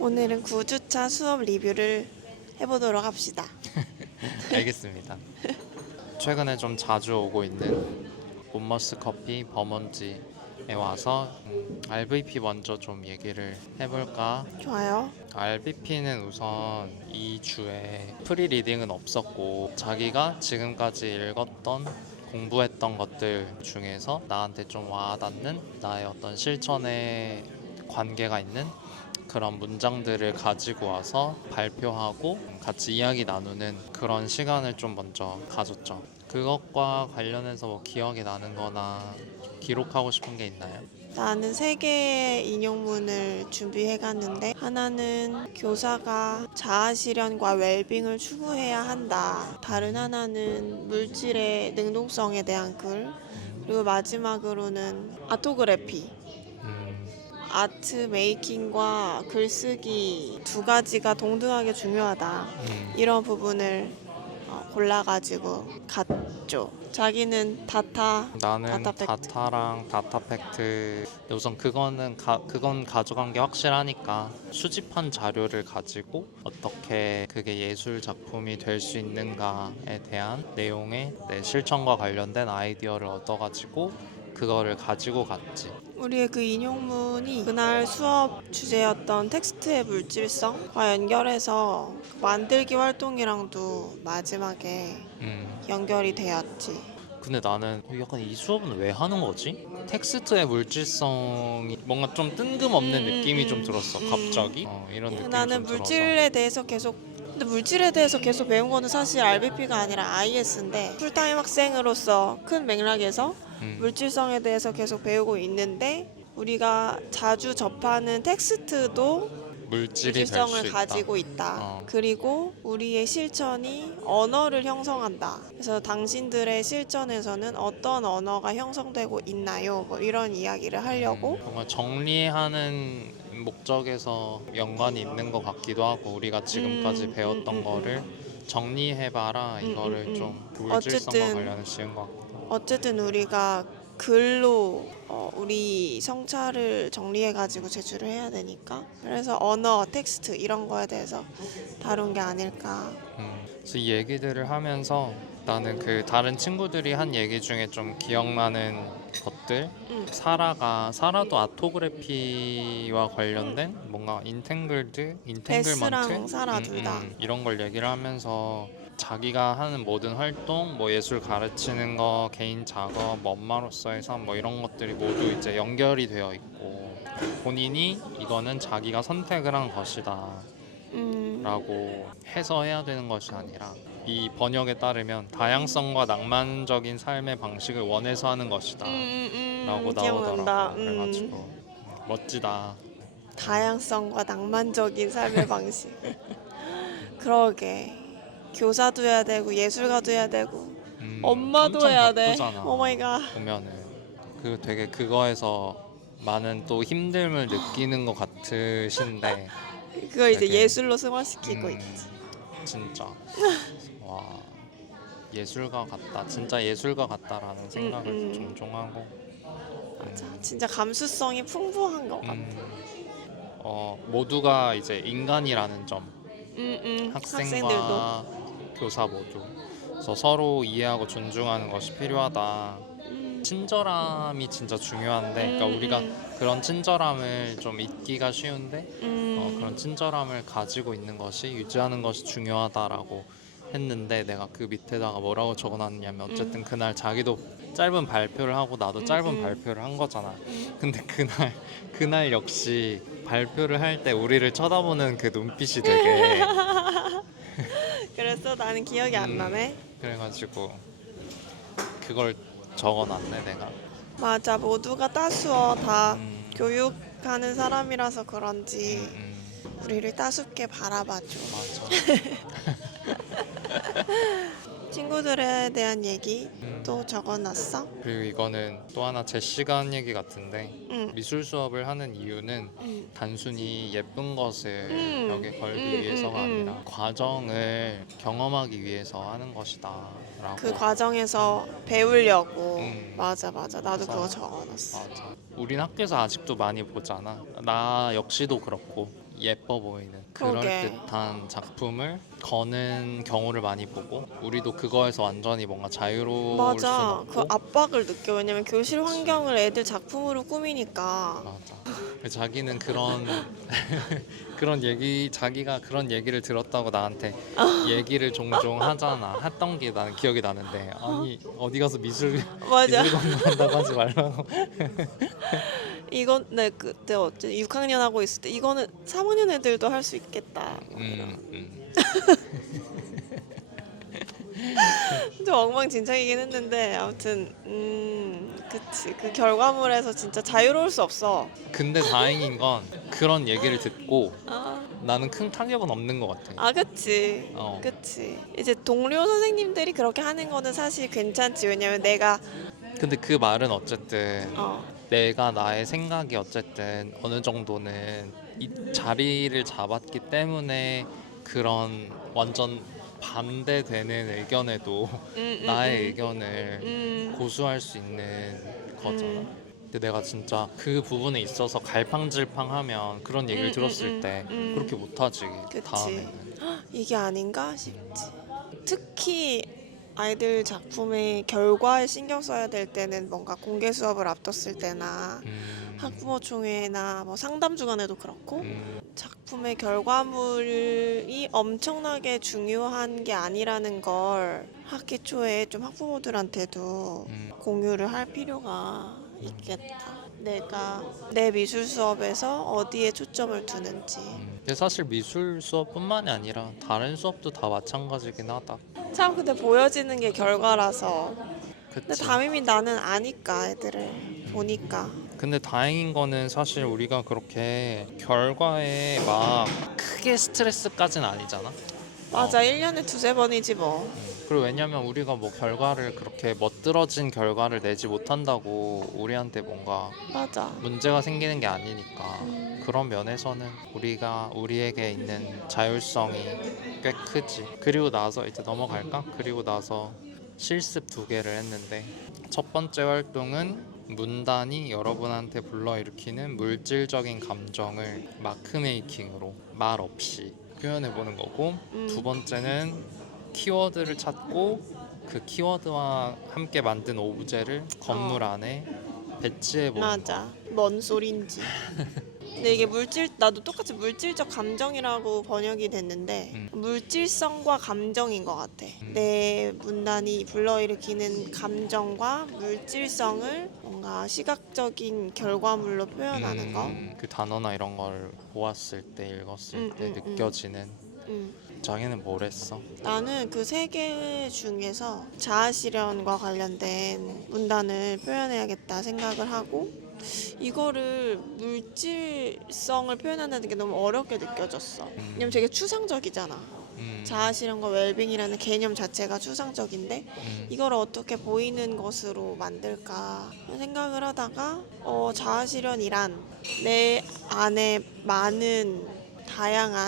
오늘은 9주차 수업 리뷰를 해보도록 합시다. 알겠습니다. 최근에 좀 자주 오고 있는 몬머스 커피 버먼지에 와서 RVP 먼저 좀 얘기를 해볼까. 좋아요. RVP는 우선 이 주에 프리 리딩은 없었고 자기가 지금까지 읽었던 공부했던 것들 중에서 나한테 좀 와닿는 나의 어떤 실천에 관계가 있는 그런 문장들을 가지고 와서 발표하고 같이 이야기 나누는 그런 시간을 좀 먼저 가졌죠. 그것과 관련해서 뭐 기억이 나는 거나 기록하고 싶은 게 있나요? 나는 3개의 인용문을 준비해 갔는데, 하나는 교사가 자아실현과 웰빙을 추구해야 한다. 다른 하나는 물질의 능동성에 대한 글. 그리고 마지막으로는 아토그래피. 아트 메이킹과 글쓰기 2가지가 동등하게 중요하다. 이런 부분을 골라가지고 갔죠. 자기는 나는 다타 팩트. 다타랑 다타 팩트. 우선 그건 가져간 게 확실하니까 수집한 자료를 가지고 어떻게 그게 예술 작품이 될 수 있는가에 대한 내용의 내 실천과 관련된 아이디어를 얻어가지고 그거를 가지고 갔지. 우리의 그 인용문이 그날 수업 주제였던 텍스트의 물질성과 연결해서 만들기 활동이랑도 마지막에 연결이 되었지. 근데 나는 약간 이 수업은 왜 하는 거지? 텍스트의 물질성이 뭔가 좀 뜬금없는 느낌이 좀 들었어. 갑자기 이런 느낌이 나는 좀 들어서. 근데 물질에 대해서 계속 배운 거는 사실 RBP가 아니라 IS인데, 풀타임 학생으로서 큰 맥락에서 물질성에 대해서 계속 배우고 있는데, 우리가 자주 접하는 텍스트도 물질이 될 수 물질성을 있다. 가지고 있다. 그리고 우리의 실천이 언어를 형성한다. 그래서 당신들의 실천에서는 어떤 언어가 형성되고 있나요? 뭐 이런 이야기를 하려고. 뭔가 정리하는 목적에서 연관이 있는 것 같기도 하고, 우리가 지금까지 배웠던 거를 정리해봐라, 이거를 좀 물질성과 어쨌든 관련해서 지은 것 같고. 어쨌든 우리가 글로 우리 성찰을 정리해가지고 제출을 해야 되니까, 그래서 언어, 텍스트 이런 거에 대해서 다룬 게 아닐까. 그래서 이 얘기들을 하면서 나는 그 다른 친구들이 한 얘기 중에 좀 기억나는 것들. 사라도 아토그래피와 관련된 뭔가 인탱글먼트 베스랑 사라 둘 다. 이런 걸 얘기를 하면서 자기가 하는 모든 활동, 뭐 예술 가르치는 거, 개인 작업, 뭐 엄마로서의 삶, 뭐 이런 것들이 모두 이제 연결이 되어 있고, 본인이 이거는 자기가 선택을 한 것이다 라고 해서 해야 되는 것이 아니라, 이 번역에 따르면 다양성과 낭만적인 삶의 방식을 원해서 하는 것이다 라고 기억난다. 나오더라고. 그래가지고 멋지다. 다양성과 낭만적인 삶의 방식. 그러게. 교사도 해야 되고 예술가도 해야 되고 엄마도 엄청 해야 돼. 바쁘잖아. 오 마이 갓. 보면은 되게 그거에서 많은 또 힘듦을 느끼는 것 같으신데, 그걸 이제 되게, 예술로 승화시키고 있지. 진짜 와, 예술가 같다, 진짜 예술가 같다라는 생각을 종종 하고. 맞아. 진짜 감수성이 풍부한 것 같아. 모두가 이제 인간이라는 점, 학생들도. 학생과 교사 모두. 그래서 서로 이해하고 존중하는 것이 필요하다. 친절함이 진짜 중요한데, 그러니까 우리가 그런 친절함을 좀 잊기가 쉬운데, 그런 친절함을 가지고 있는 것이, 유지하는 것이 중요하다라고 했는데, 내가 그 밑에다가 뭐라고 적어놨냐면, 어쨌든 그날 자기도 짧은 발표를 하고 나도 짧은 발표를 한 거잖아. 근데 그날 역시 발표를 할 때 우리를 쳐다보는 그 눈빛이 되게 그래서 나는 기억이 안 나네. 그래가지고 그걸 적어놨네 내가. 맞아. 모두가 따스워. 다 교육하는 사람이라서 그런지 우리를 따숩게 바라봐줘. 맞아. 친구들에 대한 얘기 또 적어놨어? 그리고 이거는 또 하나 제 시간 얘기 같은데, 응. 미술 수업을 하는 이유는 단순히 예쁜 것을 벽에 걸기 위해서가 아니라 과정을 경험하기 위해서 하는 것이다 라고. 그 과정에서 배우려고. 음. 맞아. 나도 그거 그래서 적어놨어. 맞아. 우린 학교에서 아직도 많이 보잖아. 나 역시도 그렇고 예뻐 보이는 그러게. 그럴듯한 작품을 거는 경우를 많이 보고 우리도 그거에서 완전히 뭔가 자유로울 순 맞아. 그 없고 압박을 느껴. 왜냐면 교실 환경을 애들 작품으로 꾸미니까. 맞아. 자기는 그런 그런 얘기 자기가 그런 얘기를 들었다고 나한테 얘기를 종종 하잖아. 했던 게 나는 기억이 나는데 아니 어디 가서 미술 맞아. 미술 공부한다고 하지 말라고. 이건 네 그때 어째 6학년 하고 있을 때 이거는 3학년 애들도 할 수 있겠다. 음. 좀 엉망진창이긴 했는데 아무튼 그치 그 결과물에서 진짜 자유로울 수 없어. 근데 다행인 건 그런 얘기를 듣고 아, 나는 큰 타격은 없는 것 같아. 아 그치 어. 그치 이제 동료 선생님들이 그렇게 하는 거는 사실 괜찮지. 왜냐면 내가 근데 그 말은 어쨌든 어 내가 나의 생각이 어쨌든 어느 정도는 이 자리를 잡았기 때문에 그런 완전 반대되는 의견에도 나의 의견을 음, 고수할 수 있는 거잖아. 음. 근데 내가 진짜 그 부분에 있어서 갈팡질팡하면 그런 얘기를 들었을 때 그렇게 못하지. 그치. 다음에는. 이게 아닌가 싶지. 특히 아이들 작품의 결과에 신경 써야 될 때는 뭔가 공개 수업을 앞뒀을 때나 학부모 총회나 뭐 상담 주간에도 그렇고 작품의 결과물이 엄청나게 중요한 게 아니라는 걸 학기 초에 좀 학부모들한테도 공유를 할 필요가 있겠다. 내가 내 미술 수업에서 어디에 초점을 두는지. 근데 사실 미술 수업뿐만이 아니라 다른 수업도 다 마찬가지긴 하다. 참 근데 보여지는 게 결과라서. 근데 그치. 담임이 나는 아니까 애들을 보니까. 근데 다행인 거는 사실 우리가 그렇게 결과에 막 크게 스트레스까지는 아니잖아. 맞아 1년에 두세 번이지 뭐. 그리고 왜냐면 우리가 뭐 결과를 그렇게 멋들어진 결과를 내지 못한다고 우리한테 뭔가 맞아. 문제가 생기는 게 아니니까 그런 면에서는 우리가 우리에게 있는 자율성이 꽤 크지. 그리고 나서 이제 넘어갈까? 그리고 나서 실습 2개를 했는데 첫 번째 활동은 문단이 여러분한테 불러일으키는 물질적인 감정을 마크메이킹으로 말 없이 표현해보는 거고 두 번째는 키워드를 찾고 그 키워드와 함께 만든 오브제를 건물 안에 배치해보는 거. 맞아. 뭔 소린지. 근데 이게 나도 똑같이 물질적 감정이라고 번역이 됐는데 물질성과 감정인 것 같아. 내 문단이 불러일으키는 감정과 물질성을 뭔가 시각적인 결과물로 표현하는 거. 그 단어나 이런 걸 보았을 때 읽었을 때 느껴지는 음. 장애는 뭘 했어? 나는 그 3개 중에서 자아실현과 관련된 문단을 표현해야겠다 생각을 하고 이거를 물질성을 표현한다는 게 너무 어렵게 느껴졌어. 왜냐면 되게 추상적이잖아. 자아실현과 웰빙이라는 개념 자체가 추상적인데 이걸 어떻게 보이는 것으로 만들까 생각을 하다가 자아실현이란 내 안에 많은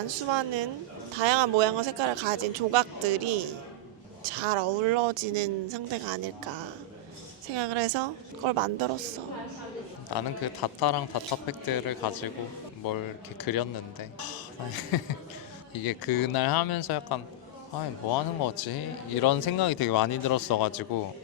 수많은 다양한 모양과 색깔을 가진 조각들이 잘 어우러지는 상태가 아닐까 생각을 해서 그걸 만들었어. 나는 그 다타랑 다타팩트를 가지고 뭘 이렇게 그렸는데 이게 그날 하면서 약간 뭐 하는 거지? 이런 생각이 되게 많이 들었어가지고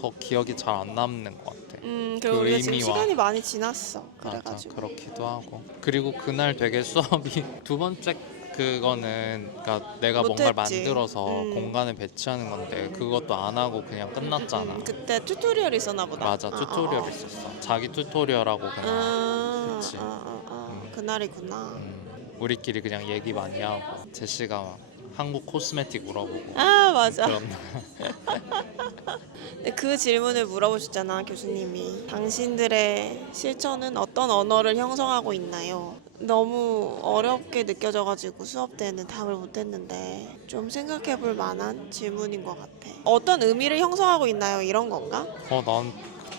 더 기억이 잘 안 남는 것 같아. 그리고 우리가 지금 의미와. 시간이 많이 지났어. 맞아, 그래가지고 그렇기도 하고. 그리고 그날 되게 수업이 두 번째 그거는 그러니까 내가 뭔가를 못했지. 만들어서 공간에 배치하는 건데 그것도 안 하고 그냥 끝났잖아. 그때 튜토리얼 있었나 보다. 맞아, 튜토리얼 있었어. 자기 튜토리얼하고 그냥. 그치. 그날이구나. 우리끼리 그냥 얘기 많이 하고 제시가 막 한국 코스메틱 물어보고 아 맞아. 그런 근데 그 질문을 물어보셨잖아 교수님이. 당신들의 실천은 어떤 언어를 형성하고 있나요? 너무 어렵게 느껴져가지고 수업 때는 답을 못했는데 좀 생각해볼 만한 질문인 것 같아. 어떤 의미를 형성하고 있나요? 이런 건가?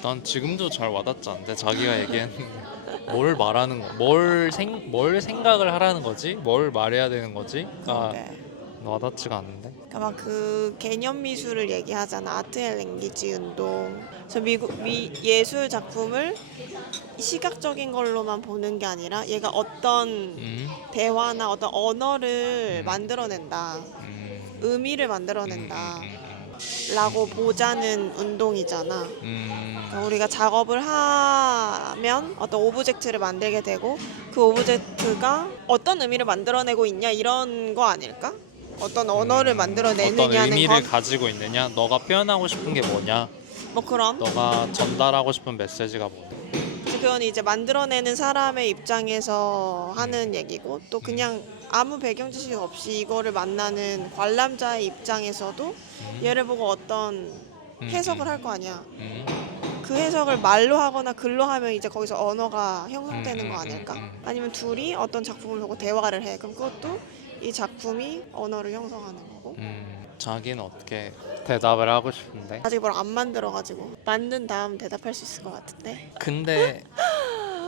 난 지금도 잘 와닿지 않는데 자기가 얘기했는데 뭘 말하는 거 뭘 생각을 하라는 거지? 뭘 말해야 되는 거지? 그러게. 와닿지가 않는데 그러니까 막 그 개념 미술을 얘기하잖아. 아트 앤 랭귀지 운동. 저 예술 작품을 시각적인 걸로만 보는 게 아니라 얘가 어떤 대화나 어떤 언어를 만들어낸다. 의미를 만들어낸다. 라고 보자는 운동이잖아. 그러니까 우리가 작업을 하면 어떤 오브젝트를 만들게 되고 그 오브젝트가 어떤 의미를 만들어내고 있냐 이런 거 아닐까? 어떤 언어를 어떤 만들어내느냐는 의미를 건 가지고 있느냐, 너가 표현하고 싶은 게 뭐냐, 뭐 그런 너가 전달하고 싶은 메시지가 뭐냐. 그건 이제 만들어내는 사람의 입장에서 하는 얘기고 또 그냥 아무 배경 지식 없이 이거를 만나는 관람자의 입장에서도 얘를 보고 어떤 해석을 할 거 아니야. 그 해석을 말로 하거나 글로 하면 이제 거기서 언어가 형성되는 거 아닐까? 아니면 둘이 어떤 작품을 보고 대화를 해. 그럼 그것도 이 작품이 언어를 형성하는 거고. 자기는 어떻게 대답을 하고 싶은데? 아직 뭘 안 만들어가지고 만든 다음 대답할 수 있을 것 같은데. 근데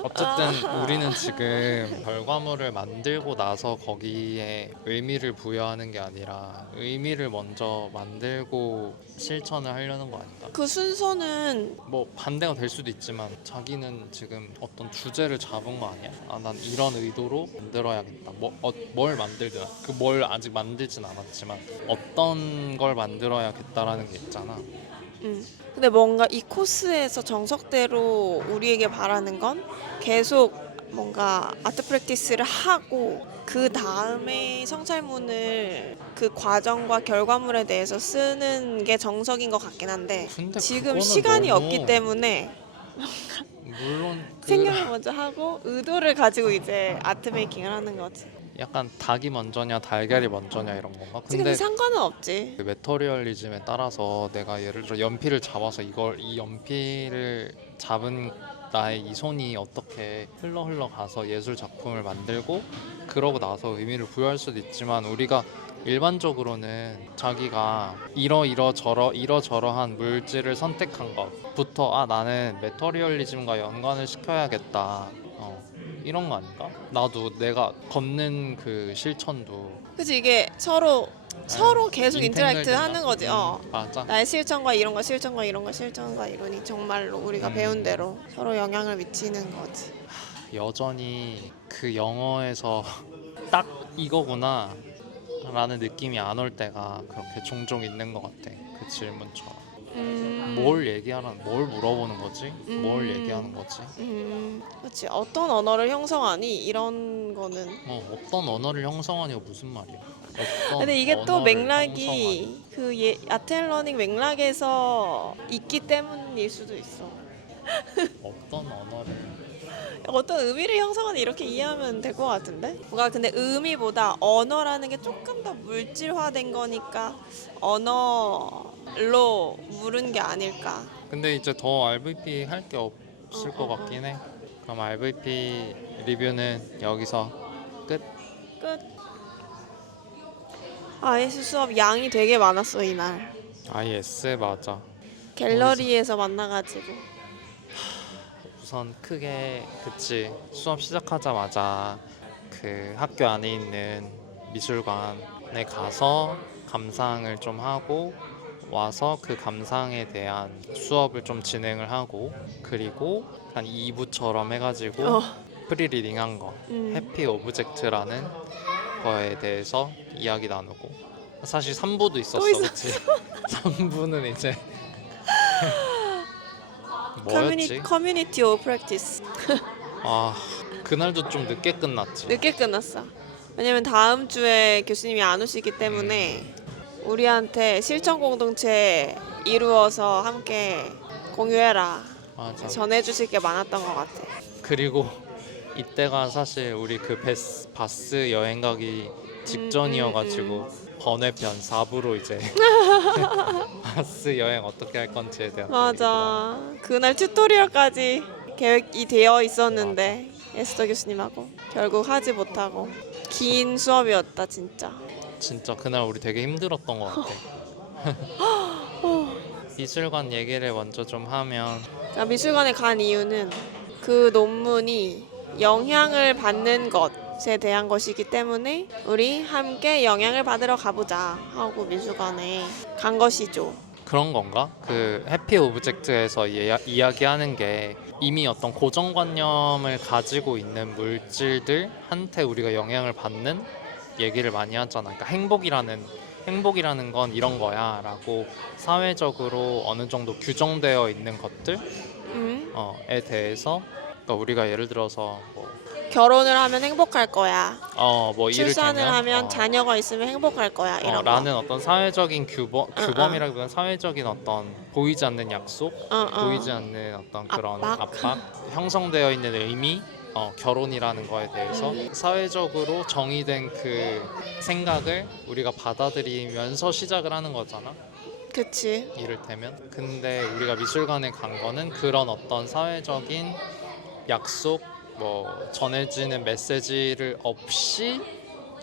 어쨌든 우리는 지금 결과물을 만들고 나서 거기에 의미를 부여하는 게 아니라 의미를 먼저 만들고 실천을 하려는 거 아닌가? 그 순서는 뭐 반대가 될 수도 있지만 자기는 지금 어떤 주제를 잡은 거 아니야? 아, 난 이런 의도로 만들어야겠다. 뭘 만들든 그 뭘 아직 만들진 않았지만 어떤 걸 만들어야겠다라는 게 있잖아. 근데 뭔가 이 코스에서 정석대로 우리에게 바라는 건 계속 뭔가 아트 프랙티스를 하고 그 다음에 성찰문을 그 과정과 결과물에 대해서 쓰는 게 정석인 것 같긴 한데 근데 지금 그거는 시간이 너무- 없기 때문에 물론 생각을 먼저 하고 의도를 가지고 이제 아트 메이킹을 하는 거지. 약간 닭이 먼저냐 달걀이 먼저냐 이런 건가? 근데 근데 상관은 없지. 그 메터리얼리즘에 따라서 내가 예를 들어 연필을 잡아서 이 연필을 잡은 나의 이 손이 어떻게 흘러 가서 예술 작품을 만들고 그러고 나서 의미를 부여할 수도 있지만 우리가 일반적으로는 자기가 이러저러한 물질을 선택한 것부터 아 나는 메터리얼리즘과 연관을 시켜야겠다 이런 거 아닌가? 나도 내가 걷는 그 실천도 그치 이게 서로 계속 인터랙트 하는 거지. 맞아. 나의 실천과 이런 거 실천과 이런 거 실천과 이러니 정말로 우리가 배운 대로 서로 영향을 미치는 거지. 여전히 그 영어에서 딱 이거구나 라는 느낌이 안 올 때가 그렇게 종종 있는 것 같아. 그 질문처럼 뭘 물어보는 거지? 뭘 얘기하는 거지? 그렇지. 어떤 언어를 형성하니 이런 거는. 어떤 언어를 형성하니가 무슨 말이야? 어떤 근데 이게 또 언어를 맥락이 그 아트 앤 러닝 맥락에서 있기 때문일 수도 있어. 어떤 언어를 어떤 의미를 형성하는 이렇게 이해하면 될 것 같은데? 뭔가 근데 의미보다 언어라는 게 조금 더 물질화된 거니까 언어로 물은 게 아닐까. 근데 이제 더 RVP 할 게 없을 것 같긴 해. 그럼 RVP 리뷰는 여기서 끝. 끝. IS 수업 양이 되게 많았어 이날. IS 맞아. 갤러리에서 만나가지고. 우선 크게 그치 수업 시작하자마자 그 학교 안에 있는 미술관에 가서 감상을 좀 하고 와서 그 감상에 대한 수업을 좀 진행을 하고 그리고 한 2부처럼 해가지고 프리리딩 한 거 해피 오브젝트라는 거에 대해서 이야기 나누고 사실 3부도 있었어 그치 3부는 이제 뭐였지? 커뮤니티 오브 프랙티스. 아 그날도 좀 늦게 끝났지. 늦게 끝났어. 왜냐면 다음 주에 교수님이 안 오시기 때문에 우리한테 실천 공동체 이루어서 함께 공유해라. 맞아. 전해주실 게 많았던 것 같아. 그리고 이때가 사실 우리 그 바스 여행 가기 직전이어가지고 번외편 4부로 이제 바스 여행 어떻게 할 건지에 대한 맞아. 그날 튜토리얼까지 계획이 되어 있었는데 에스더 교수님하고 결국 하지 못하고 긴 수업이었다 진짜. 진짜 그날 우리 되게 힘들었던 것 같아. 미술관 얘기를 먼저 좀 하면 미술관에 간 이유는 그 논문이 영향을 받는 것 것에 대한 것이기 때문에 우리 함께 영향을 받으러 가보자 하고 미술관에 간 것이죠. 그런 건가? 그 해피 오브젝트에서 이야기하는 게 이미 어떤 고정관념을 가지고 있는 물질들한테 우리가 영향을 받는 얘기를 많이 하잖아. 그러니까 행복이라는 건 이런 거야라고 사회적으로 어느 정도 규정되어 있는 것들에 대해서 그러니까 우리가 예를 들어서 결혼을 하면 행복할 거야. 뭐 출산을 이를테면 하면 자녀가 있으면 행복할 거야. 이런 거. 라는 어떤 사회적인 규범이라기보다는 사회적인 어떤 보이지 않는 약속, 보이지 않는 어떤 그런 압박, 형성되어 있는 의미, 결혼이라는 거에 대해서 사회적으로 정의된 그 생각을 우리가 받아들이면서 시작을 하는 거잖아. 그치. 이를테면. 근데 우리가 미술관에 간 거는 그런 어떤 사회적인 약속, 뭐 전해지는 메시지를 없이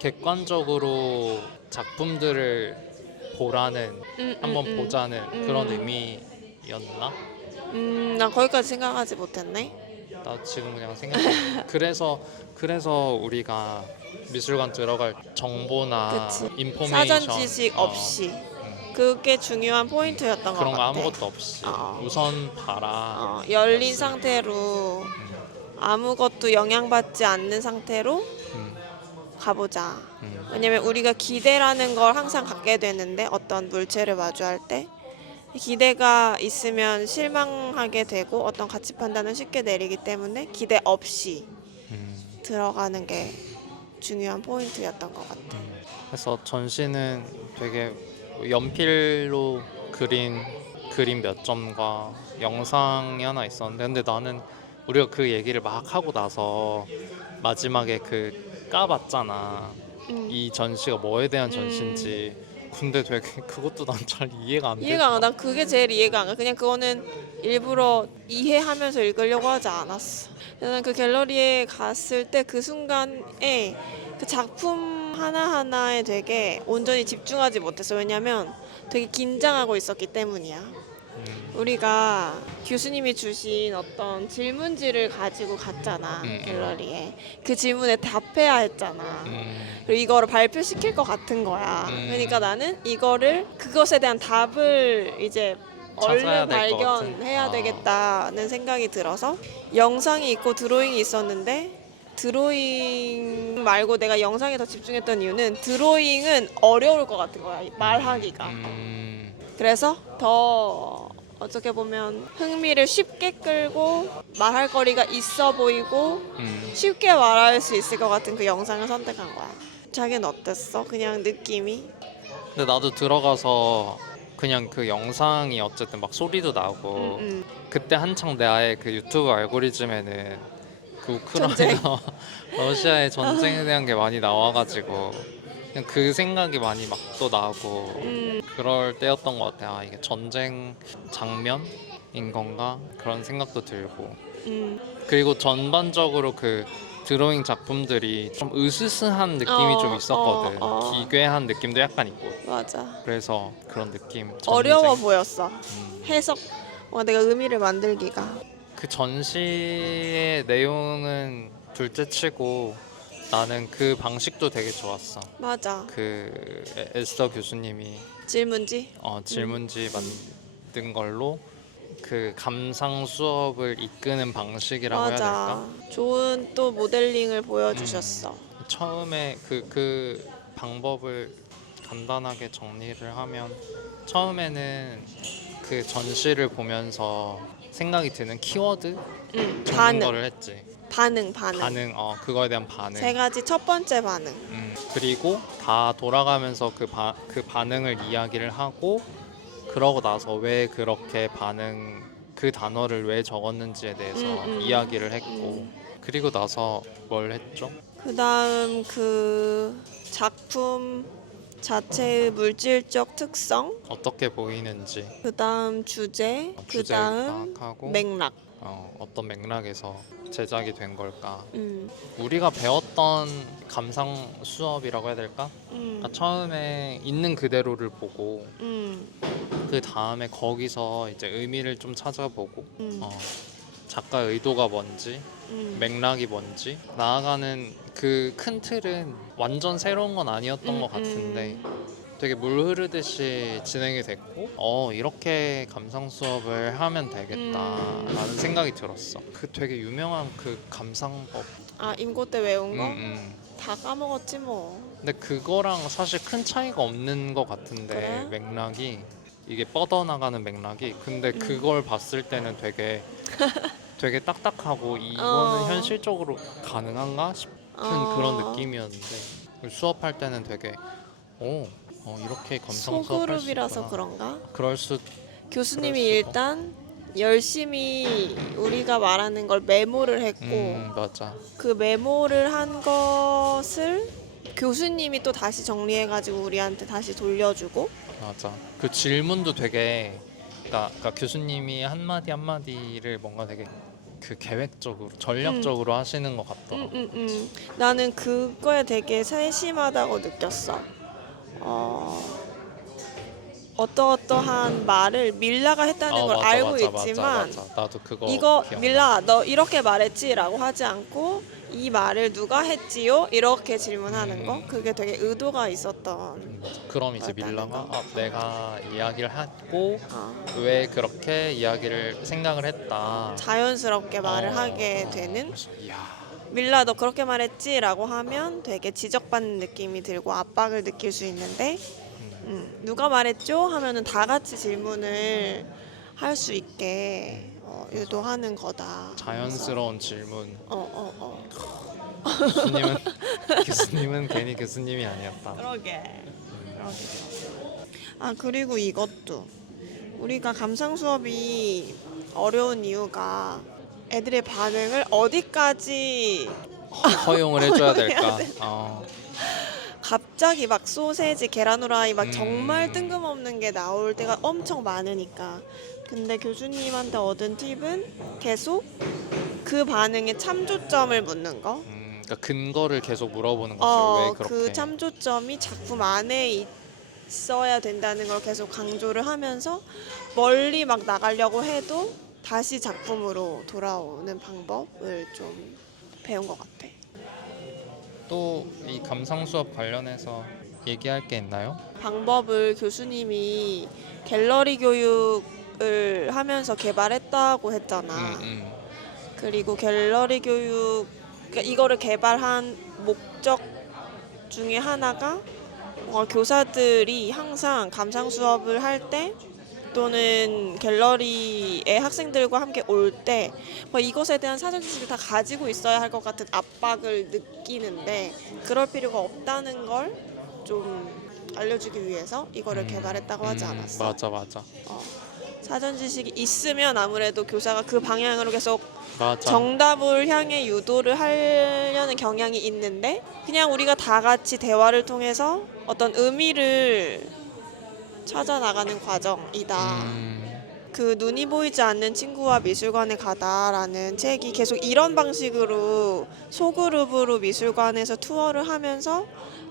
객관적으로 작품들을 보라는 한번 보자는 그런 의미였나? 난 거기까지 생각하지 못했네. 나 지금 그냥 생각해. 그래서 우리가 미술관 들어갈 정보나 그치. 인포메이션 사전 지식 없이. 그게 중요한 포인트였던 것 그런 같아. 거 아무것도 없이 우선 봐라. 열린 상태로 아무것도 영향받지 않는 상태로 음, 가보자. 음, 왜냐면 우리가 기대라는 걸 항상 갖게 되는데 어떤 물체를 마주할 때 기대가 있으면 실망하게 되고 어떤 가치 판단은 쉽게 내리기 때문에 기대 없이 들어가는 게 중요한 포인트였던 것 같아. 그래서 전시는 되게 연필로 그린 그림 몇 점과 영상이 하나 있었는데 근데 나는 우리가 그 얘기를 막 하고 나서 마지막에 그 까봤잖아. 이 전시가 뭐에 대한 전시인지. 근데 되게 그것도 난 잘 이해가 안 돼. 이해가 안 가. 난 그게 제일 이해가 안 가. 그냥 그거는 일부러 이해하면서 읽으려고 하지 않았어. 나는 그 갤러리에 갔을 때 그 순간에 그 작품 하나하나에 되게 온전히 집중하지 못했어. 왜냐면 되게 긴장하고 있었기 때문이야. 우리가 교수님이 주신 어떤 질문지를 가지고 갔잖아. 갤러리에. 그 질문에 답해야 했잖아. 그리고 이거를 발표시킬 것 같은 거야. 그러니까 나는 이거를 그것에 대한 답을 이제 찾아야 얼른 될것 발견해야 같은. 되겠다는 생각이 들어서 영상이 있고 드로잉이 있었는데 드로잉 말고 내가 영상에 더 집중했던 이유는 드로잉은 어려울 것 같은 거야. 말하기가. 그래서 더 어떻게 보면 흥미를 쉽게 끌고 말할 거리가 있어 보이고 쉽게 말할 수 있을 것 같은 그 영상을 선택한 거야. 자기는 어땠어? 그냥 느낌이? 근데 나도 들어가서 그냥 그 영상이 어쨌든 막 소리도 나고 그때 한창 내 아예 그 유튜브 알고리즘에는 그 우크라이나 러시아의 전쟁에 대한 게 많이 나와가지고 그냥 그 생각이 많이 막 또 나고 그럴 때였던 것 같아. 아 이게 전쟁 장면인 건가 그런 생각도 들고 그리고 전반적으로 그 드로잉 작품들이 좀 으스스한 느낌이 좀 있었거든. 기괴한 느낌도 약간 있고. 맞아. 그래서 그런 느낌. 어려워 보였어. 해석. 내가 의미를 만들기가. 그 전시의 내용은 둘째치고 나는 그 방식도 되게 좋았어. 맞아. 그 에스더 교수님이 질문지? 질문지 만든 걸로 그 감상 수업을 이끄는 방식이라고 해야 맞아. 될까? 좋은 또 모델링을 보여주셨어. 처음에 그 방법을 간단하게 정리를 하면 처음에는 그 전시를 보면서 생각이 드는 키워드 적는 반응. 거를 했지. 반응. 그거에 대한 반응. 세 가지 첫 번째 반응. 그리고 다 돌아가면서 그 반응을 이야기를 하고 그러고 나서 왜 그렇게 그 단어를 왜 적었는지에 대해서 이야기를 했고 그리고 나서 뭘 했죠? 그다음 그 작품 자체의 물질적 특성, 어떻게 보이는지 그다음 주제, 주제를 그다음 파악하고 맥락. 어떤 맥락에서 제작이 된 걸까? 음, 우리가 배웠던 감상 수업이라고 해야 될까? 그러니까 처음에 있는 그대로를 보고 그 다음에 거기서 이제 의미를 좀 찾아보고 작가의 의도가 뭔지 맥락이 뭔지 나아가는 그 큰 틀은 완전 새로운 건 아니었던 것 같은데 되게 물 흐르듯이 진행이 됐고 이렇게 감상 수업을 하면 되겠다라는 생각이 들었어. 그 되게 유명한 그 감상법. 아, 임고 때 외운 거? 음. 다 까먹었지 뭐. 근데 그거랑 사실 큰 차이가 없는 것 같은데 그래? 맥락이 이게 뻗어나가는 맥락이 근데 그걸 봤을 때는 되게 딱딱하고 이거는 현실적으로 가능한가 싶은 그런 느낌이었는데 수업할 때는 되게 이렇게 감상 수업할 수 소그룹이라서 있구나. 그런가? 그럴 수 교수님이 그럴 수도. 일단 열심히 우리가 말하는 걸 메모를 했고 맞아. 그 메모를 한 것을 교수님이 또 다시 정리해가지고 우리한테 다시 돌려주고 맞아. 그 질문도 되게 그러니까 교수님이 한마디 한마디를 뭔가 되게 그 계획적으로 전략적으로 하시는 것 같더라고. 나는 그거에 되게 세심하다고 느꼈어. 어떠어떠한 말을 밀라가 했다는 걸 맞아, 알고 맞아, 있지만 맞아. 나도 그거 이거 기억나. 밀라 너 이렇게 말했지라고 하지 않고 이 말을 누가 했지요? 이렇게 질문하는 거 그게 되게 의도가 있었던 맞아. 그럼 이제 그렇다는 밀라가 거. 내가 이야기를 했고 어, 왜 그렇게 이야기를 생각을 했다. 자연스럽게 말을 하게 되는 그래서 이야. 밀라 너 그렇게 말했지라고 하면 되게 지적받는 느낌이 들고 압박을 느낄 수 있는데 누가 말했죠? 하면은 다 같이 질문을 할 수 있게 유도하는 거다. 자연스러운 질문. 그래서, 교수님은 교수님은 괜히 교수님이 아니었다. 그러게. 아, 그리고 이것도 우리가 감상 수업이 어려운 이유가 애들의 반응을 어디까지 허용을 해줘야 될까? 갑자기 막 소세지, 계란 후라이 막 정말 뜬금없는 게 나올 때가 엄청 많으니까. 근데 교수님한테 얻은 팁은 계속 그 반응에 참조점을 묻는 거. 그러니까 근거를 계속 물어보는 거죠. 왜 그렇게? 그 참조점이 작품 안에 있어야 된다는 걸 계속 강조를 하면서 멀리 막 나가려고 해도 다시 작품으로 돌아오는 방법을 좀 배운 것 같아. 또 이 감상 수업 관련해서 얘기할 게 있나요? 방법을 교수님이 갤러리 교육을 하면서 개발했다고 했잖아. 그리고 갤러리 교육, 그러니까 이거를 개발한 목적 중에 하나가 교사들이 항상 감상 수업을 할 때 또는 갤러리에 학생들과 함께 올 때 이것에 대한 사전 지식을 다 가지고 있어야 할 것 같은 압박을 느끼는데 그럴 필요가 없다는 걸 좀 알려주기 위해서 이거를 개발했다고 하지 않았어? 맞아. 사전 지식이 있으면 아무래도 교사가 그 방향으로 계속 맞아. 정답을 향해 유도를 하려는 경향이 있는데 그냥 우리가 다 같이 대화를 통해서 어떤 의미를 찾아 나가는 과정이다. 그 눈이 보이지 않는 친구와 미술관에 가다라는 책이 계속 이런 방식으로 소그룹으로 미술관에서 투어를 하면서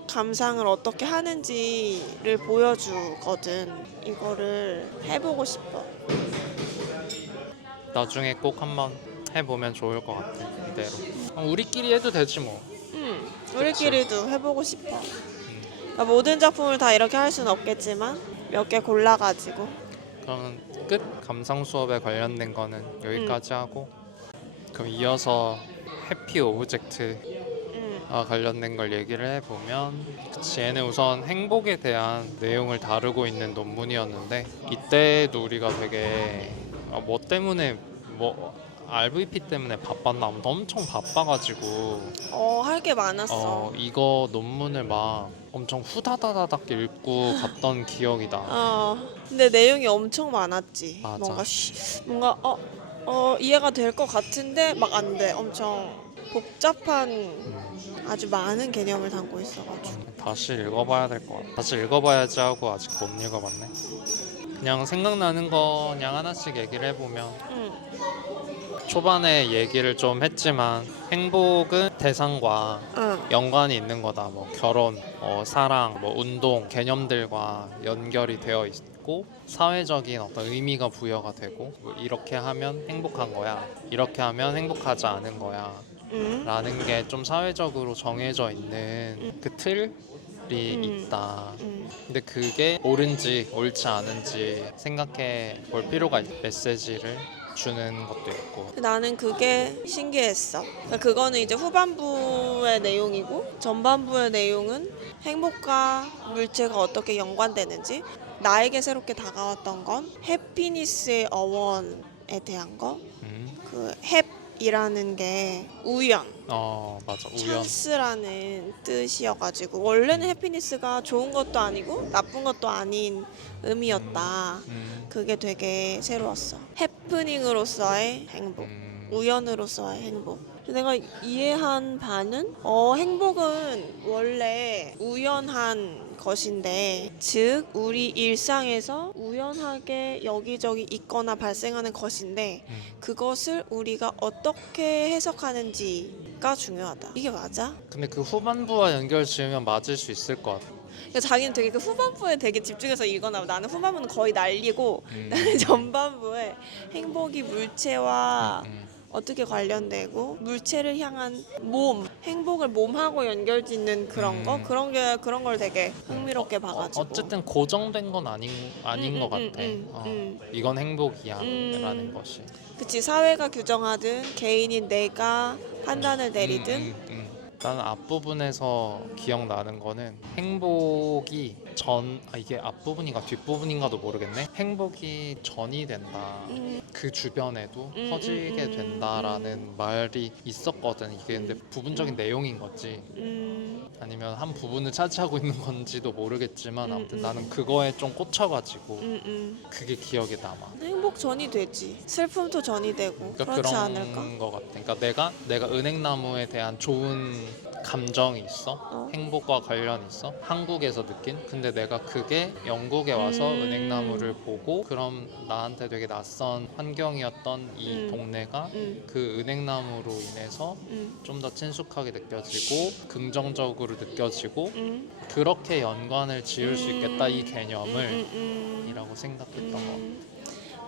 감상을 어떻게 하는지를 보여주거든. 이거를 해보고 싶어. 나중에 꼭 한번 해보면 좋을 것 같아. 이대로. 우리끼리 해도 되지 뭐. 우리끼리도 해보고 싶어. 그러니까 모든 작품을 다 이렇게 할 수는 없겠지만 몇 개 골라가지고. 그러면 끝? 감상 수업에 관련된 거는 여기까지 하고 그럼 이어서 해피 오브젝트 관련된 걸 얘기를 해보면 얘는 우선 행복에 대한 내용을 다루고 있는 논문이었는데 이때도 우리가 되게 뭐 때문에 RVP 때문에 바빴나 아무튼 엄청 바빠가지고 할 게 많았어. 이거 논문을 막 엄청 후다다다닥 읽고 갔던 기억이다. 근데 내용이 엄청 많았지. 맞아. 뭔가 이해가 될 것 같은데 막 안 돼. 엄청 복잡한 아주 많은 개념을 담고 있어가지고. 다시 읽어봐야 될 것 같아. 다시 읽어봐야지 하고 아직 못 읽어봤네. 그냥 생각나는 거 그냥 하나씩 얘기를 해보면 초반에 얘기를 좀 했지만 행복은 대상과 응. 연관이 있는 거다. 뭐 결혼, 사랑, 뭐 운동 개념들과 연결이 되어 있고 사회적인 어떤 의미가 부여가 되고 뭐 이렇게 하면 행복한 거야. 이렇게 하면 행복하지 않은 거야. 응. 라는 게 좀 사회적으로 정해져 있는 그 틀이 음. 있다. 응. 근데 그게 옳은지 옳지 않은지 생각해 볼 필요가 있다. 메시지를 주는 것도 있고. 나는 그게 신기했어. 그러니까 그거는 이제 후반부의 내용이고 전반부의 내용은 행복과 물체가 어떻게 연관되는지 나에게 새롭게 다가왔던 건 해피니스의 어원에 대한 거. 음. 그 햅이라는 게 우연, 맞아. 우연. 찬스라는 뜻이어가지고 원래는 해피니스가 좋은 것도 아니고 나쁜 것도 아닌 의미였다. 그게 되게 새로웠어. 해프닝으로서의 행복, 우연으로서의 행복. 내가 이해한 바는 행복은 원래 우연한 것인데, 즉 우리 일상에서 우연하게 여기저기 있거나 발생하는 것인데 그것을 우리가 어떻게 해석하는지가 중요하다. 이게 맞아? 근데 그 후반부와 연결 지으면 맞을 수 있을 것 같아. 그러니까 자기는 되게 그 후반부에 되게 집중해서 읽거나 봐. 나는 후반부는 거의 날리고 음. 나는 전반부에 행복이 물체와 음. 어떻게 관련되고 물체를 향한 몸, 행복을 몸하고 연결짓는 그런 거, 그런 걸 되게 흥미롭게 봐가지고. 어쨌든 고정된 건 아닌 것 같아. 이건 행복이야 라는 것이. 그치, 사회가 규정하든 개인인 내가 판단을 내리든. 나는 앞부분에서 기억나는 거는 행복이 이게 앞부분인가 뒷부분인가도 모르겠네. 행복이 전이 된다. 그 주변에도 퍼지게 된다라는 말이 있었거든. 이게 근데 부분적인 내용인 거지. 아니면 한 부분을 차지하고 있는 건지도 모르겠지만 아무튼 나는 그거에 좀 꽂혀가지고 그게 기억에 남아. 행복 전이 되지. 슬픔도 전이 되고. 그러니까 그렇지 그런 않을까? 것 같아. 그러니까 내가 은행나무에 대한 좋은 감정이 있어. 행복과 관련이 있어. 한국에서 느낀. 근데 내가 그게 영국에 와서 은행나무를 보고 그럼 나한테 되게 낯선 환경이었던 이 동네가 그 은행나무로 인해서 좀 더 친숙하게 느껴지고 긍정적으로 느껴지고 그렇게 연관을 지을 수 있겠다 이 개념을 이라고 생각했던 것 같아.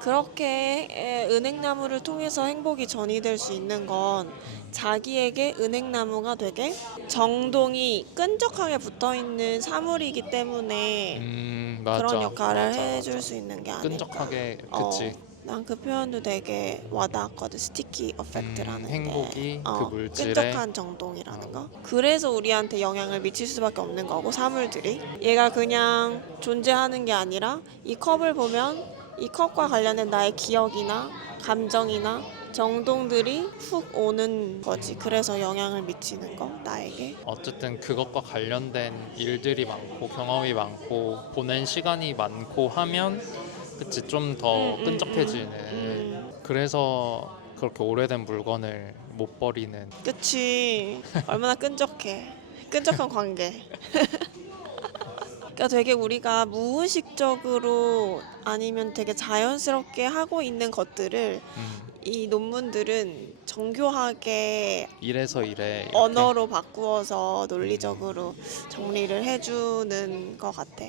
그렇게 은행나무를 통해서 행복이 전이될 수 있는 건 자기에게 은행나무가 되게 정동이 끈적하게 붙어있는 사물이기 때문에 맞아. 그런 역할을 맞아, 해줄 맞아. 수 있는 게 아닐까. 끈적하게 그치. 난 그 표현도 되게 와닿았거든. 스티키 어펙트라는 행복이 게. 그 물질에 끈적한 정동이라는 거. 그래서 우리한테 영향을 미칠 수밖에 없는 거고, 사물들이. 얘가 그냥 존재하는 게 아니라 이 컵을 보면 이 컵과 관련된 나의 기억이나 감정이나 정동들이 훅 오는 거지. 그래서 영향을 미치는 거, 나에게. 어쨌든 그것과 관련된 일들이 많고 경험이 많고 보낸 시간이 많고 하면 그치 좀 더 끈적해지는. 그래서 그렇게 오래된 물건을 못 버리는. 그치. 얼마나 끈적해. 끈적한 관계. 그러니까 되게 우리가 무의식적으로 아니면 되게 자연스럽게 하고 있는 것들을 이 논문들은 정교하게 이래서 이래 이렇게. 언어로 바꾸어서 논리적으로 정리를 해주는 것 같아.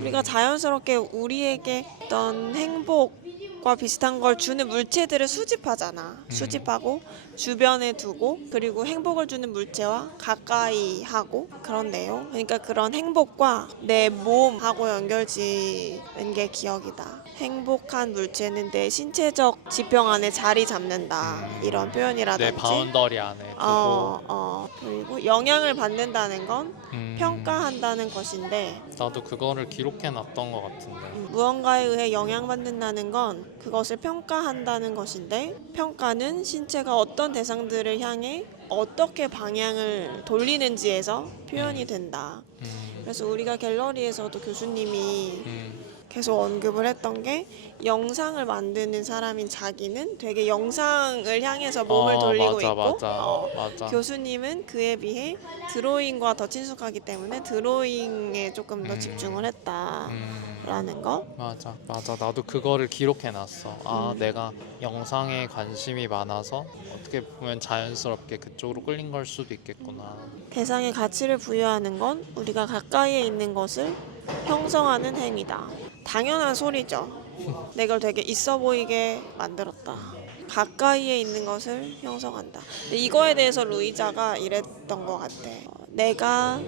우리가 자연스럽게 우리에게 어떤 행복과 비슷한 걸 주는 물체들을 수집하잖아. 수집하고 주변에 두고 그리고 행복을 주는 물체와 가까이 하고 그런 내용. 그러니까 그런 행복과 내 몸하고 연결지은 게 기억이다. 행복한 물체는 내 신체적 지평 안에 자리 잡는다. 이런 표현이라든지. 내 바운더리 안에 두고. 그리고 영향을 받는다는 건 평가한다는 것인데, 나도 그거를 기록해 놨던 것 같은데. 무언가에 의해 영향받는다는 건 그것을 평가한다는 것인데, 평가는 신체가 어떤 대상들을 향해 어떻게 방향을 돌리는지에서 표현이 된다. 그래서 우리가 갤러리에서도 교수님이 계속 언급을 했던 게 영상을 만드는 사람인 자기는 되게 영상을 향해서 몸을 돌리고 맞아, 있고 맞아. 교수님은 그에 비해 드로잉과 더 친숙하기 때문에 드로잉에 조금 더 음. 집중을 했다라는 거. 맞아. 나도 그거를 기록해놨어. 내가 영상에 관심이 많아서 어떻게 보면 자연스럽게 그쪽으로 끌린 걸 수도 있겠구나. 대상에 가치를 부여하는 건 우리가 가까이에 있는 것을 형성하는 행위다. 당연한 소리죠. 내가 되게 있어 보이게 만들었다. 가까이에 있는 것을 형성한다. 근데 이거에 대해서 루이자가 이랬던 것 같아. 내가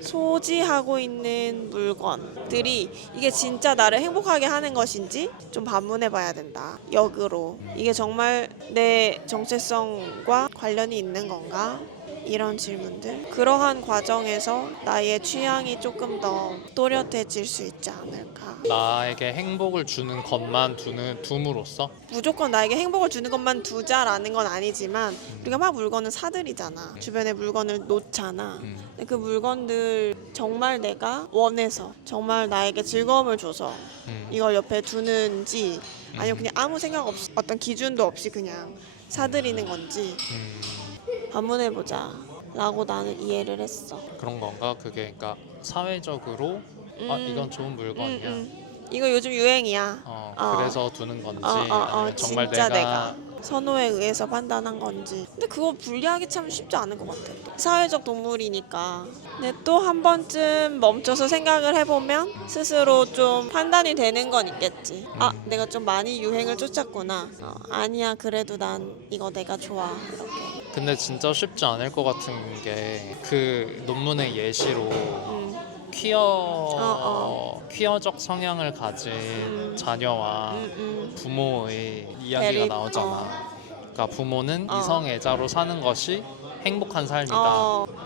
소지하고 있는 물건들이 이게 진짜 나를 행복하게 하는 것인지 좀 반문해 봐야 된다. 역으로. 이게 정말 내 정체성과 관련이 있는 건가? 이런 질문들. 그러한 과정에서 나의 취향이 조금 더 또렷해질 수 있지 않을까. 나에게 행복을 주는 것만 둠으로써 무조건 나에게 행복을 주는 것만 두자라는 건 아니지만 우리가 막 물건을 사들이잖아. 주변에 물건을 놓잖아. 근데 그 물건들 정말 내가 원해서 정말 나에게 즐거움을 줘서 이걸 옆에 두는지 아니면 그냥 아무 생각 없이 어떤 기준도 없이 그냥 사들이는 건지 반문해보자 라고 나는 이해를 했어. 그런 건가? 그게 그러니까 사회적으로 이건 좋은 물건이야. 이거 요즘 유행이야. 그래서 두는 건지 아니면 정말 진짜 내가 내가 선호에 의해서 판단한 건지. 근데 그거 분리하기 참 쉽지 않은 것 같아. 사회적 동물이니까. 근데 또 한 번쯤 멈춰서 생각을 해보면 스스로 좀 판단이 되는 건 있겠지. 내가 좀 많이 유행을 쫓았구나. 아니야, 그래도 난 이거 내가 좋아. 이렇게. 근데 진짜 쉽지 않을 것 같은 게 그 논문의 예시로 퀴어적 성향을 가진 자녀와 부모의 이야기가 나오잖아. 그러니까 부모는 이성애자로 사는 것이 행복한 삶이다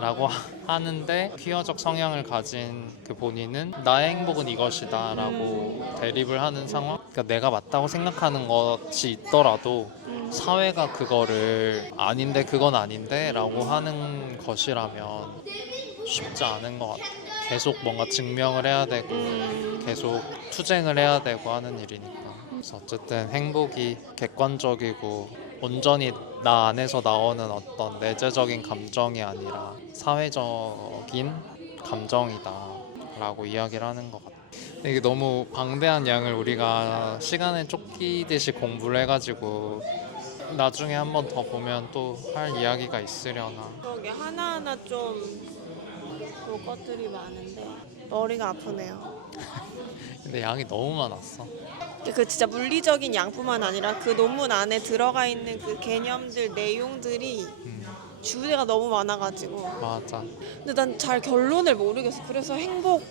라고 하는데 퀴어적 성향을 가진 그 본인은 나의 행복은 이것이다 라고 대립을 하는 상황. 그러니까 내가 맞다고 생각하는 것이 있더라도 사회가 그거를 아닌데 그건 아닌데 라고 하는 것이라면 쉽지 않은 것 같아. 계속 뭔가 증명을 해야 되고 계속 투쟁을 해야 되고 하는 일이니까. 그래서 어쨌든 행복이 객관적이고 온전히 나 안에서 나오는 어떤 내재적인 감정이 아니라 사회적인 감정이다 라고 이야기를 하는 것 같아. 근데 이게 너무 방대한 양을 우리가 시간에 쫓기듯이 공부를 해가지고 나중에 한 번 더 보면 또 할 이야기가 있으려나. 그러게 하나하나 좀 볼 것들이 많은데 머리가 아프네요. 근데 양이 너무 많았어. 그 진짜 물리적인 양뿐만 아니라 그 논문 안에 들어가 있는 그 개념들 내용들이 주제가 너무 많아가지고. 맞아. 근데 난 잘 결론을 모르겠어. 그래서 행복이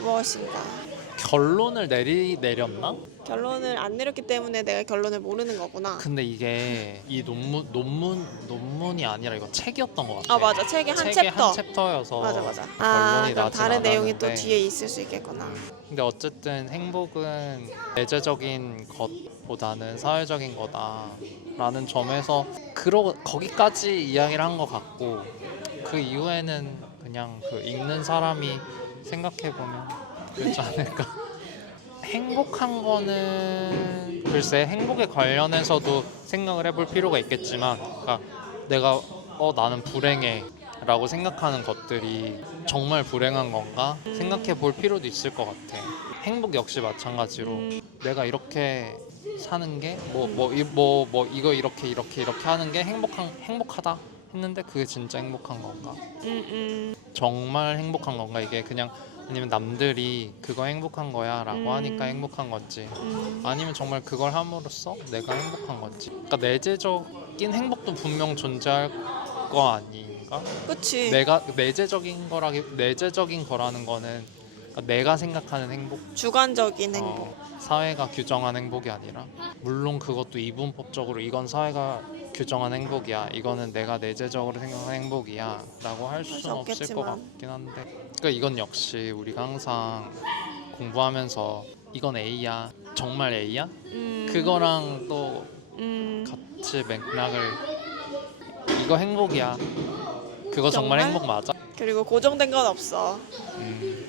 무엇인가? 결론을 내렸나? 결론을 안 내렸기 때문에 내가 결론을 모르는 거구나. 근데 이게 이 논문이 아니라 이거 책이었던 것 같아. 맞아. 책의 한 책의 챕터. 한 챕터여서 맞아. 결론이 그럼 나진 다른 내용이 또 않았는데. 뒤에 있을 수 있겠구나. 근데 어쨌든 행복은 내재적인 것보다는 사회적인 거다라는 점에서 거기까지 이야기를 한 것 같고 그 이후에는 그냥 그 읽는 사람이 생각해 보면 그렇지 않을까. 행복한 거는 글쎄 행복에 관련해서도 생각을 해볼 필요가 있겠지만, 그러니까 내가 나는 불행해 라고 생각하는 것들이 정말 불행한 건가 생각해 볼 필요도 있을 것 같아. 행복 역시 마찬가지로 내가 이렇게 사는 게 이거 이렇게 하는 게 행복하다 했는데 그게 진짜 행복한 건가? 정말 행복한 건가? 이게 그냥 아니면 남들이 그거 행복한 거야 라고 하니까 행복한 건지, 아니면 정말 그걸 함으로써 내가 행복한 건지. 그러니까 내재적인 행복도 분명 존재할 거 아닌가? 그치. 내가 내재적인 거라는 거는 그러니까 내가 생각하는 행복, 주관적인 행복. 사회가 규정한 행복이 아니라, 물론 그것도 이분법적으로 이건 사회가 규정한 행복이야, 이거는 내가 내재적으로 생각하는 행복이야 라고 할 수는 없을 것 같긴 한데, 그러니까 이건 역시 우리가 항상 공부하면서 이건 A야, 정말 A야? 그거랑 또 같이 맥락을, 이거 행복이야 그거 정말 정말? 행복 맞아. 그리고 고정된 건 없어.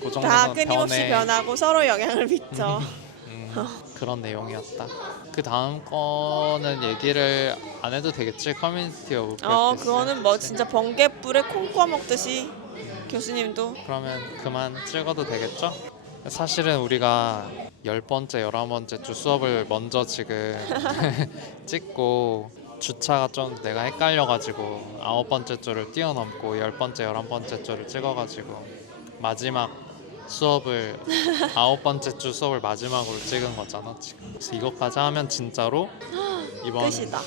고정된 다 건 끊임없이 변해. 변하고 서로 영향을 미쳐. 그런 내용이었다. 그 다음 거는 얘기를 안 해도 되겠지? 커뮤니티 오브 프랙티스. 그거는 뭐 진짜 번개불에 콩 구워 먹듯이 교수님도 그러면 그만 찍어도 되겠죠? 사실은 우리가 10번째, 11번째 주 수업을 먼저 지금 찍고 주차가 좀 내가 헷갈려가지고 9번째 주를 뛰어넘고 10번째, 11번째 주를 찍어가지고 마지막 수업을 9번째 주 수업을 마지막으로 찍은 거잖아 지금. 그래서 이것까지 하면 진짜로 이번 끝이다.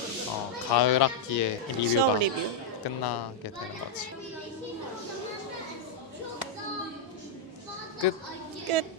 가을 학기의 리뷰가 수업 리뷰. 끝나게 되는 거지. 끝. 끝.